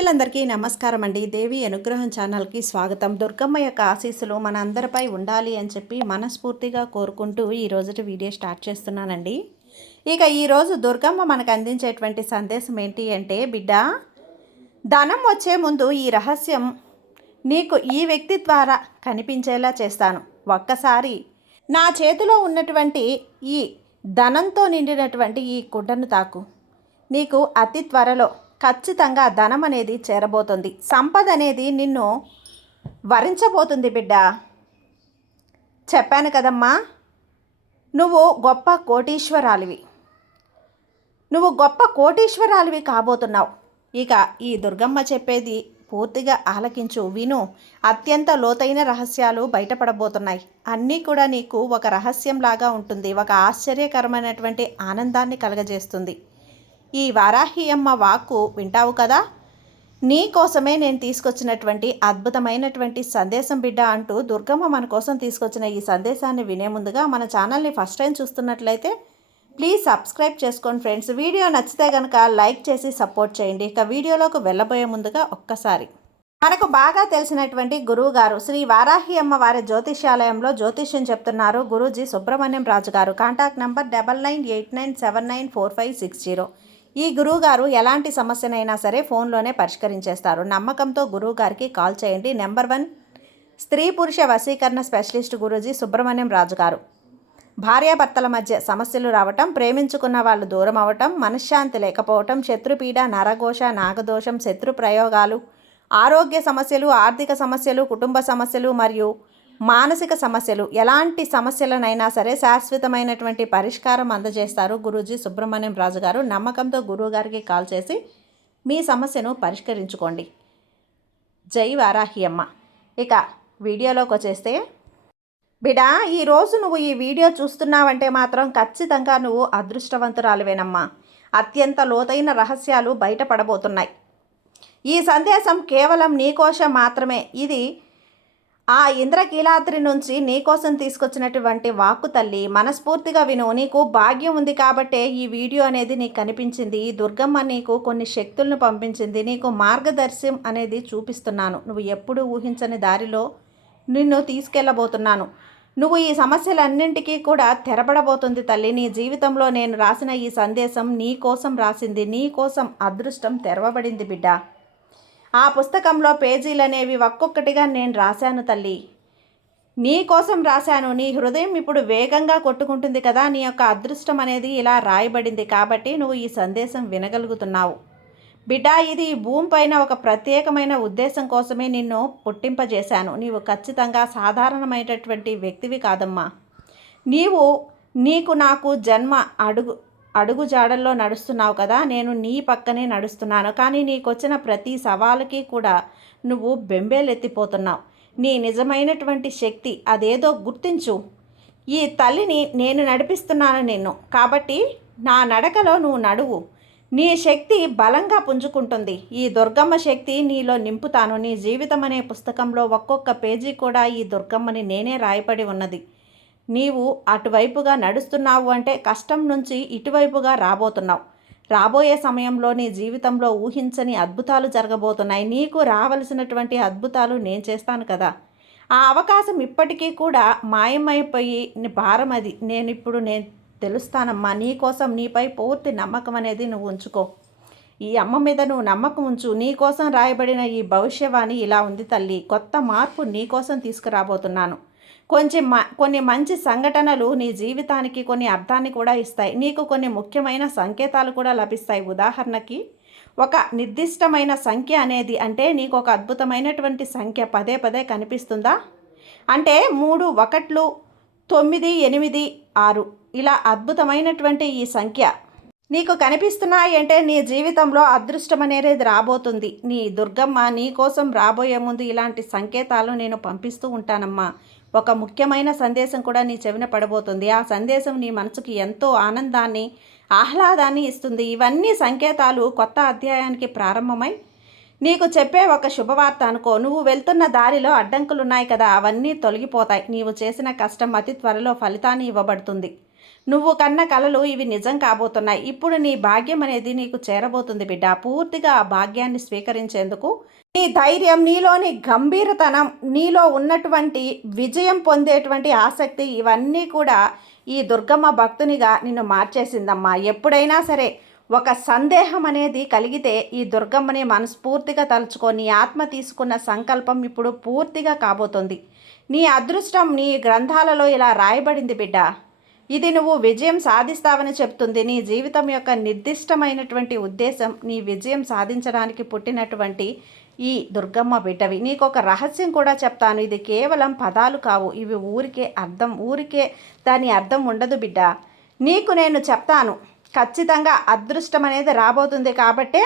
భక్తులందరికీ నమస్కారం అండి. దేవి అనుగ్రహం ఛానల్కి స్వాగతం. దుర్గమ్మ యొక్క ఆశీస్సులు మన అందరిపై ఉండాలి అని చెప్పి మనస్ఫూర్తిగా కోరుకుంటూ ఈరోజు వీడియో స్టార్ట్ చేస్తున్నానండి. ఇక ఈరోజు దుర్గమ్మ మనకు అందించేటువంటి సందేశం ఏంటి అంటే, బిడ్డ, ధనం వచ్చే ముందు ఈ రహస్యం నీకు ఈ వ్యక్తి ద్వారా కనిపించేలా చేస్తాను. ఒక్కసారి నా చేతిలో ఉన్నటువంటి ఈ ధనంతో నిండినటువంటి ఈ కుండను తాకు. నీకు అతి త్వరలో ఖచ్చితంగా ధనం అనేది చేరబోతుంది. సంపద అనేది నిన్ను వరించబోతుంది బిడ్డ. చెప్పాను కదమ్మా, నువ్వు గొప్ప కోటీశ్వరాలివి కాబోతున్నావు. ఇక ఈ దుర్గమ్మ చెప్పేది పూర్తిగా ఆలకించు, విను. అత్యంత లోతైన రహస్యాలు బయటపడబోతున్నాయి. అన్నీ కూడా నీకు ఒక రహస్యంలాగా ఉంటుంది. ఒక ఆశ్చర్యకరమైనటువంటి ఆనందాన్ని కలగజేస్తుంది. ఈ వారాహి అమ్మ వాక్కు వింటావు కదా. నీ కోసమే నేను తీసుకొచ్చినటువంటి అద్భుతమైనటువంటి సందేశం బిడ్డ అంటూ దుర్గమ్మ మన కోసం తీసుకొచ్చిన ఈ సందేశాన్ని వినే ముందుగా మన ఛానల్ని ఫస్ట్ టైం చూస్తున్నట్లయితే ప్లీజ్ సబ్స్క్రైబ్ చేసుకోండి ఫ్రెండ్స్. వీడియో నచ్చితే కనుక లైక్ చేసి సపోర్ట్ చేయండి. ఇక వీడియోలోకి వెళ్ళబోయే ముందుగా ఒక్కసారి మనకు బాగా తెలిసినటువంటి గురువు గారు శ్రీ వారాహి అమ్మ వారి జ్యోతిష్యాలయంలో జ్యోతిష్యం చెప్తున్నారు గురూజీ సుబ్రహ్మణ్యం రాజు గారు. Contact number 9989794560. ఈ గురువుగారు ఎలాంటి సమస్యనైనా సరే ఫోన్లోనే పరిష్కరించేస్తారు. నమ్మకంతో గురువుగారికి కాల్ చేయండి. నెంబర్ 1 స్త్రీ పురుష వశీకరణ స్పెషలిస్ట్ గురూజీ సుబ్రహ్మణ్యం రాజు గారు. భార్యాభర్తల మధ్య సమస్యలు రావటం, ప్రేమించుకున్న వాళ్ళు దూరం అవ్వటం, మనశ్శాంతి లేకపోవటం, శత్రుపీడ, నరఘోష, నాగదోషం, శత్రు ప్రయోగాలు, ఆరోగ్య సమస్యలు, ఆర్థిక సమస్యలు, కుటుంబ సమస్యలు మరియు మానసిక సమస్యలు, ఎలాంటి సమస్యలనైనా సరే శాశ్వతమైనటువంటి పరిష్కారం అందజేస్తారు గురూజీ సుబ్రహ్మణ్యం రాజు గారు. నమ్మకంతో గురువు గారికి కాల్ చేసి మీ సమస్యను పరిష్కరించుకోండి. జై వారాహి అమ్మ. ఇక వీడియోలోకి వచ్చేస్తే, బిడా, ఈరోజు నువ్వు ఈ వీడియో చూస్తున్నావంటే మాత్రం ఖచ్చితంగా నువ్వు అదృష్టవంతురాలివేనమ్మా. అత్యంత లోతైన రహస్యాలు బయటపడబోతున్నాయి. ఈ సందేశం కేవలం నీకోసం మాత్రమే. ఇది ఆ ఇంద్రకీలాద్రి నుంచి నీకోసం తీసుకొచ్చినటువంటి వాక్కు తల్లి. మనస్ఫూర్తిగా విను. నీకు భాగ్యం ఉంది కాబట్టే ఈ వీడియో అనేది నీకు కనిపించింది. ఈ దుర్గమ్మ నీకు కొన్ని శక్తులను పంపించింది. నీకు మార్గదర్శనం అనేది చూపిస్తున్నాను. నువ్వు ఎప్పుడూ ఊహించని దారిలో నిన్ను తీసుకెళ్ళబోతున్నాను. నువ్వు ఈ సమస్యలన్నింటికీ కూడా తెరపడబోతుంది తల్లి. నీ జీవితంలో నేను రాసిన ఈ సందేశం నీ కోసం రాసింది. నీ కోసం అదృష్టం తెరవబడింది బిడ్డ. ఆ పుస్తకంలో పేజీలనేవి ఒక్కొక్కటిగా నేను రాశాను తల్లి. నీ కోసం రాశాను. నీ హృదయం ఇప్పుడు వేగంగా కొట్టుకుంటుంది కదా. నీ యొక్క అదృష్టం అనేది ఇలా రాయబడింది కాబట్టి నువ్వు ఈ సందేశం వినగలుగుతున్నావు బిడ్డ. ఇది భూమిపైన ఒక ప్రత్యేకమైన ఉద్దేశం కోసమే నిన్ను పుట్టింపజేశాను. నీవు ఖచ్చితంగా సాధారణమైనటువంటి వ్యక్తివి కాదమ్మా. నీకు నాకు జన్మ అడుగు జాడల్లో నడుస్తున్నావు కదా. నేను నీ పక్కనే నడుస్తున్నాను. కానీ నీకొచ్చిన ప్రతి సవాలుకి కూడా నువ్వు బెంబేలెత్తిపోతున్నావు. నీ నిజమైనటువంటి శక్తి అదేదో గుర్తించు. ఈ తల్లిని నేను నడిపిస్తున్నాను నిన్ను, కాబట్టి నా నడకలో నువ్వు నడువు. నీ శక్తి బలంగా పుంజుకుంటుంది. ఈ దుర్గమ్మ శక్తి నీలో నింపుతాను. నీ జీవితం అనే పుస్తకంలో ఒక్కొక్క పేజీ కూడా ఈ దుర్గమ్మని నేనే రాయబడి ఉన్నది. నీవు అటువైపుగా నడుస్తున్నావు అంటే కష్టం నుంచి ఇటువైపుగా రాబోతున్నావు. రాబోయే సమయంలో నీ జీవితంలో ఊహించని అద్భుతాలు జరగబోతున్నాయి. నీకు రావలసినటువంటి అద్భుతాలు నేను చేస్తాను కదా. ఆ అవకాశం ఇప్పటికీ కూడా మాయమైపోయి భారం అది నేను తెలుస్తానమ్మా. నీ కోసం నీపై పూర్తి నమ్మకం అనేది నువ్వు ఉంచుకో. ఈ అమ్మ మీద నువ్వు నమ్మకం ఉంచు. నీ కోసం రాయబడిన ఈ భవిష్యవాణి ఇలా ఉంది తల్లి. కొత్త మార్పు నీ కోసం తీసుకురాబోతున్నాను. కొన్ని మంచి సంఘటనలు నీ జీవితానికి కొన్ని అర్థాన్ని కూడా ఇస్తాయి. నీకు కొన్ని ముఖ్యమైన సంకేతాలు కూడా లభిస్తాయి. ఉదాహరణకి, ఒక నిర్దిష్టమైన సంఖ్య అనేది అంటే నీకు ఒక అద్భుతమైనటువంటి సంఖ్య పదే పదే కనిపిస్తుందా అంటే 3, 1, 9, 8, 6 ఇలా అద్భుతమైనటువంటి ఈ సంఖ్య నీకు కనిపిస్తున్నాయి అంటే నీ జీవితంలో అదృష్టం అనేది రాబోతుంది. నీ దుర్గమ్మ నీ కోసం రాబోయే ముందు ఇలాంటి సంకేతాలు నేను పంపిస్తూ ఉంటానమ్మా. ఒక ముఖ్యమైన సందేశం కూడా నీ చెవిన పడబోతుంది. ఆ సందేశం నీ మనసుకి ఎంతో ఆనందాన్ని, ఆహ్లాదాన్ని ఇస్తుంది. ఇవన్నీ సంకేతాలు కొత్త అధ్యాయానికి ప్రారంభమై నీకు చెప్పే ఒక శుభవార్త అనుకో. నువ్వు వెళ్తున్న దారిలో అడ్డంకులు ఉన్నాయి కదా, అవన్నీ తొలగిపోతాయి. నీవు చేసిన కష్టం అతి త్వరలో ఫలితాన్ని ఇవ్వబడుతుంది. నువ్వు కన్న కలలు ఇవి నిజం కాబోతున్నాయి. ఇప్పుడు నీ భాగ్యం అనేది నీకు చేరబోతుంది బిడ్డ. పూర్తిగా ఆ భాగ్యాన్ని స్వీకరించేందుకు నీ ధైర్యం, నీలోని గంభీరతనం, నీలో ఉన్నటువంటి విజయం పొందేటువంటి ఆసక్తి, ఇవన్నీ కూడా ఈ దుర్గమ్మ భక్తునిగా నిన్ను మార్చేసిందమ్మా. ఎప్పుడైనా సరే ఒక సందేహం అనేది కలిగితే ఈ దుర్గమ్మని మనస్ఫూర్తిగా తలుచుకో. నీ ఆత్మ తీసుకున్న సంకల్పం ఇప్పుడు పూర్తిగా కాబోతుంది. నీ అదృష్టం నీ గ్రంథాలలో ఇలా రాయబడింది బిడ్డ. ఇది నువ్వు విజయం సాధిస్తావని చెప్తుంది. నీ జీవితం యొక్క నిర్దిష్టమైనటువంటి ఉద్దేశం నీ విజయం సాధించడానికి పుట్టినటువంటి ఈ దుర్గమ్మ బిడ్డవి. నీకు ఒక రహస్యం కూడా చెప్తాను. ఇది కేవలం పదాలు కావు, ఇవి ఊరికే దాని అర్థం ఉండదు బిడ్డ. నీకు నేను చెప్తాను, ఖచ్చితంగా అదృష్టం అనేది రాబోతుంది. కాబట్టే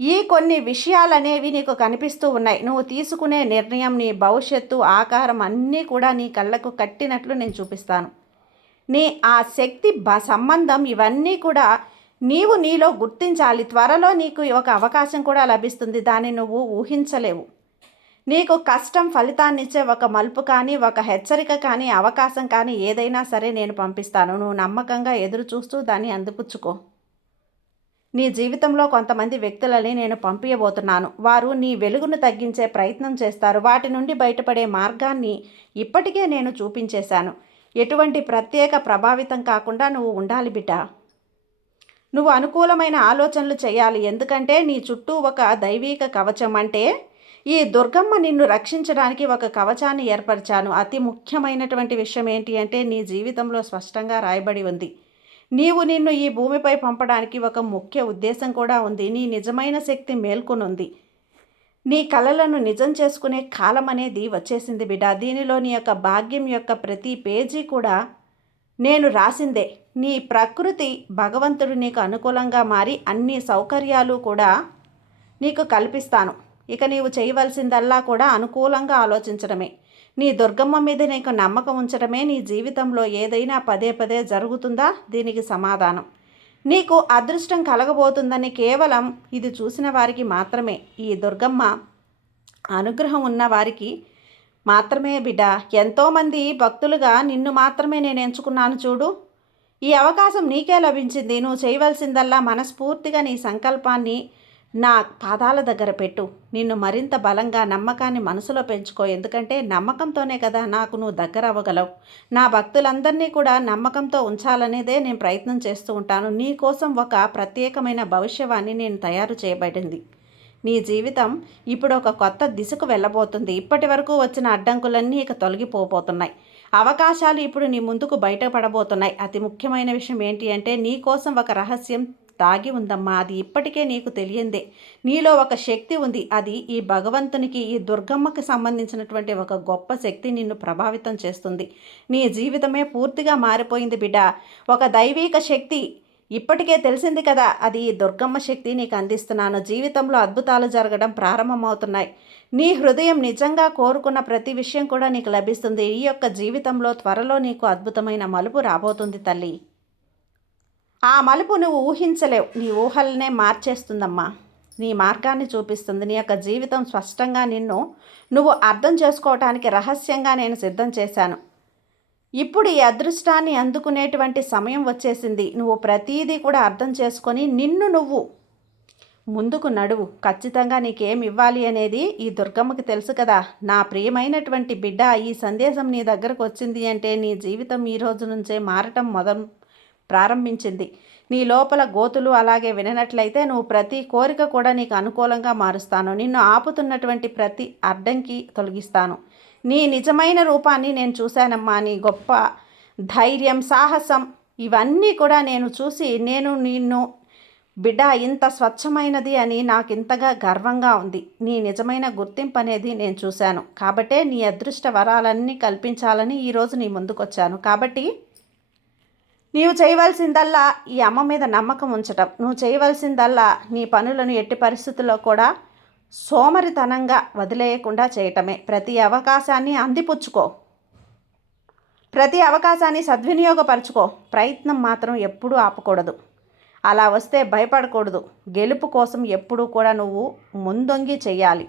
ఈ కొన్ని విషయాలనేవి నీకు కనిపిస్తూ ఉన్నాయి. నువ్వు తీసుకునే నిర్ణయం, నీ భవిష్యత్తు, ఆకారం అన్నీ కూడా నీ కళ్ళకు కట్టినట్లు నేను చూపిస్తాను. నీ ఆ శక్తి సంబంధం ఇవన్నీ కూడా నీవు నీలో గుర్తించాలి. త్వరలో నీకు ఒక అవకాశం కూడా లభిస్తుంది. దాన్ని నువ్వు ఊహించలేవు. నీకు కష్టం ఫలితాన్నిచ్చే ఒక మలుపు కానీ, ఒక హెచ్చరిక కానీ, అవకాశం కానీ ఏదైనా సరే నేను పంపిస్తాను. నువ్వు నమ్మకంగా ఎదురు చూస్తూ దాన్ని అందిపుచ్చుకో. నీ జీవితంలో కొంతమంది వ్యక్తులని నేను పంపించబోతున్నాను. వారు నీ వెలుగును తగ్గించే ప్రయత్నం చేస్తారు. వాటి నుండి బయటపడే మార్గాన్ని ఇప్పటికే నేను చూపించేశాను. ఎటువంటి ప్రత్యేక ప్రభావితం కాకుండా నువ్వు ఉండాలి బిడ్డ. నువ్వు అనుకూలమైన ఆలోచనలు చేయాలి. ఎందుకంటే నీ చుట్టూ ఒక దైవీక కవచం, అంటే ఈ దుర్గమ్మ నిన్ను రక్షించడానికి ఒక కవచాన్ని ఏర్పరిచాను. అతి ముఖ్యమైనటువంటి విషయం ఏంటి అంటే నీ జీవితంలో స్పష్టంగా రాయబడి ఉంది. నిన్ను ఈ భూమిపై పంపడానికి ఒక ముఖ్య ఉద్దేశం కూడా ఉంది. నీ నిజమైన శక్తి మేల్కొనుంది. నీ కలలను నిజం చేసుకునే కాలం అనేది వచ్చేసింది బిడ్డ. దీనిలో నీ యొక్క భాగ్యం యొక్క ప్రతి పేజీ కూడా నేను రాసిందే. నీ ప్రకృతి భగవంతుడు నీకు అనుకూలంగా మారి అన్ని సౌకర్యాలు కూడా నీకు కల్పిస్తాను. ఇక నీవు చేయవలసిందల్లా కూడా అనుకూలంగా ఆలోచించడమే. నీ దుర్గమ్మ మీద నీకు నమ్మకం ఉంచడమే. నీ జీవితంలో ఏదైనా పదే పదే జరుగుతుందా? దీనికి సమాధానం నీకు అదృష్టం కలగబోతుందని కేవలం ఇది చూసిన వారికి మాత్రమే, ఈ దుర్గమ్మ అనుగ్రహం ఉన్న వారికి మాత్రమే బిడ్డ. ఎంతోమంది భక్తులుగా నిన్ను మాత్రమే నేను ఎంచుకున్నాను చూడు. ఈ అవకాశం నీకే లభించింది. నువ్వు చేయవలసిందల్లా మనస్ఫూర్తిగా నీ సంకల్పాన్ని నా పాదాల దగ్గర పెట్టు. నిన్ను మరింత బలంగా, నమ్మకాన్ని మనసులో పెంచుకో. ఎందుకంటే నమ్మకంతోనే కదా నాకు నువ్వు దగ్గర అవ్వగలవు. నా భక్తులందరినీ కూడా నమ్మకంతో ఉంచాలనేదే నేను ప్రయత్నం చేస్తూ ఉంటాను. నీ కోసం ఒక ప్రత్యేకమైన భవిష్యవాణి నేను తయారు చేయబడింది. నీ జీవితం ఇప్పుడు ఒక కొత్త దిశకు వెళ్ళబోతుంది. ఇప్పటి వరకు వచ్చిన అడ్డంకులన్నీ ఇక తొలగిపోబోతున్నాయి. అవకాశాలు ఇప్పుడు నీ ముందుకు బయటపడబోతున్నాయి. అతి ముఖ్యమైన విషయం ఏంటి అంటే నీ కోసం ఒక రహస్యం దాగి ఉందమ్మా. అది ఇప్పటికే నీకు తెలియందే. నీలో ఒక శక్తి ఉంది. అది ఈ భగవంతునికి, ఈ దుర్గమ్మకి సంబంధించినటువంటి ఒక గొప్ప శక్తి నిన్ను ప్రభావితం చేస్తుంది. నీ జీవితమే పూర్తిగా మారిపోయింది బిడ్డ. ఒక దైవీక శక్తి ఇప్పటికే తెలిసింది కదా, అది ఈ దుర్గమ్మ శక్తి నీకు అందిస్తున్నాను. జీవితంలో అద్భుతాలు జరగడం ప్రారంభమవుతున్నాయి. నీ హృదయం నిజంగా కోరుకున్న ప్రతి విషయం కూడా నీకు లభిస్తుంది. ఈ యొక్క జీవితంలో త్వరలో నీకు అద్భుతమైన మలుపు రాబోతుంది తల్లి. ఆ మలుపు నువ్వు ఊహించలేవు. నీ ఊహలనే మార్చేస్తుందమ్మా. నీ మార్గాన్ని చూపిస్తుంది. నీ యొక్క జీవితం స్పష్టంగా నువ్వు అర్థం చేసుకోవటానికి రహస్యంగా నేను సిద్ధం చేశాను. ఇప్పుడు ఈ అదృష్టాన్ని అందుకునేటువంటి సమయం వచ్చేసింది. నువ్వు ప్రతీదీ కూడా అర్థం చేసుకొని నువ్వు ముందుకు నడువు. ఖచ్చితంగా నీకేం ఇవ్వాలి అనేది ఈ దుర్గమ్మకి తెలుసు కదా. నా ప్రియమైనటువంటి బిడ్డ, ఈ సందేశం నీ దగ్గరకు వచ్చింది అంటే నీ జీవితం ఈ రోజు నుంచే మారటం ప్రారంభించింది. నీ లోపల గోతులు అలాగే విననట్లయితే నువ్వు ప్రతి కోరిక కూడా నీకు అనుకూలంగా మారుస్తాను. నిన్ను ఆపుతున్నటువంటి ప్రతి అడ్డంకి తొలగిస్తాను. నీ నిజమైన రూపాన్ని నేను చూశానమ్మా. నీ గొప్ప ధైర్యం, సాహసం ఇవన్నీ కూడా నేను చూసి నిన్ను బిడ్డ ఇంత స్వచ్ఛమైనది అని నాకు ఇంతగా గర్వంగా ఉంది. నీ నిజమైన గుర్తింపు అనేది నేను చూశాను. కాబట్టే నీ అదృష్ట వరాలన్నీ కల్పించాలని ఈరోజు నీ ముందుకొచ్చాను. కాబట్టి నీవు చేయవలసిందల్లా ఈ అమ్మ మీద నమ్మకం ఉంచటం. నువ్వు చేయవలసిందల్లా నీ పనులను ఎట్టి పరిస్థితుల్లో కూడా సోమరితనంగా వదిలేయకుండా చేయటమే. ప్రతి అవకాశాన్ని అందిపుచ్చుకో. ప్రతి అవకాశాన్ని సద్వినియోగపరచుకో. ప్రయత్నం మాత్రం ఎప్పుడూ ఆపకూడదు. అలా వస్తే భయపడకూడదు. గెలుపు కోసం ఎప్పుడూ కూడా నువ్వు ముందొంగి చెయ్యాలి.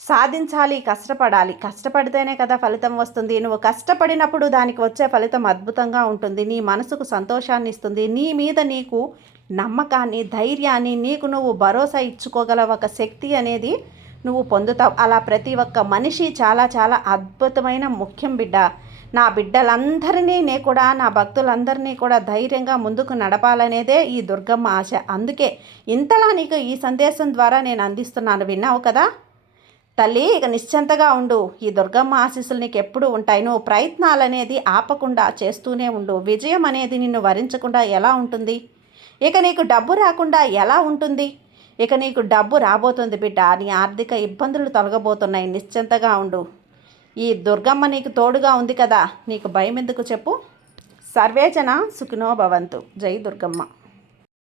సాధించాలి, కష్టపడాలి. కష్టపడితేనే కదా ఫలితం వస్తుంది. నువ్వు కష్టపడినప్పుడు దానికి వచ్చే ఫలితం అద్భుతంగా ఉంటుంది. నీ మనసుకు సంతోషాన్ని ఇస్తుంది. నీ మీద నీకు నమ్మకాన్ని, ధైర్యాన్ని, నీకు నువ్వు భరోసా ఇచ్చుకోగల ఒక శక్తి అనేది నువ్వు పొందుతావు. అలా ప్రతి ఒక్క మనిషి చాలా చాలా అద్భుతమైన ముఖ్యం బిడ్డ. నా బిడ్డలందరినీ కూడా, నా భక్తులందరినీ కూడా ధైర్యంగా ముందుకు నడపాలనేదే ఈ దుర్గమ్మ ఆశ. అందుకే ఇంతలా నీకు ఈ సందేశం ద్వారా నేను అందిస్తున్నాను. విన్నావు కదా తల్లి, ఇక నిశ్చింతగా ఉండు. ఈ దుర్గమ్మ ఆశీస్సులు నీకు ఎప్పుడు ఉంటాయి. నువ్వు ప్రయత్నాలు అనేది ఆపకుండా చేస్తూనే ఉండు. విజయం అనేది నిన్ను వరించకుండా ఎలా ఉంటుంది? ఇక నీకు డబ్బు రాకుండా ఎలా ఉంటుంది? ఇక నీకు డబ్బు రాబోతుంది బిడ్డ. నీ ఆర్థిక ఇబ్బందులు తొలగబోతున్నాయి. నిశ్చింతగా ఉండు. ఈ దుర్గమ్మ నీకు తోడుగా ఉంది కదా, నీకు భయం ఎందుకు చెప్పు? సర్వేజన సుఖినో భవంతు. జై దుర్గమ్మ.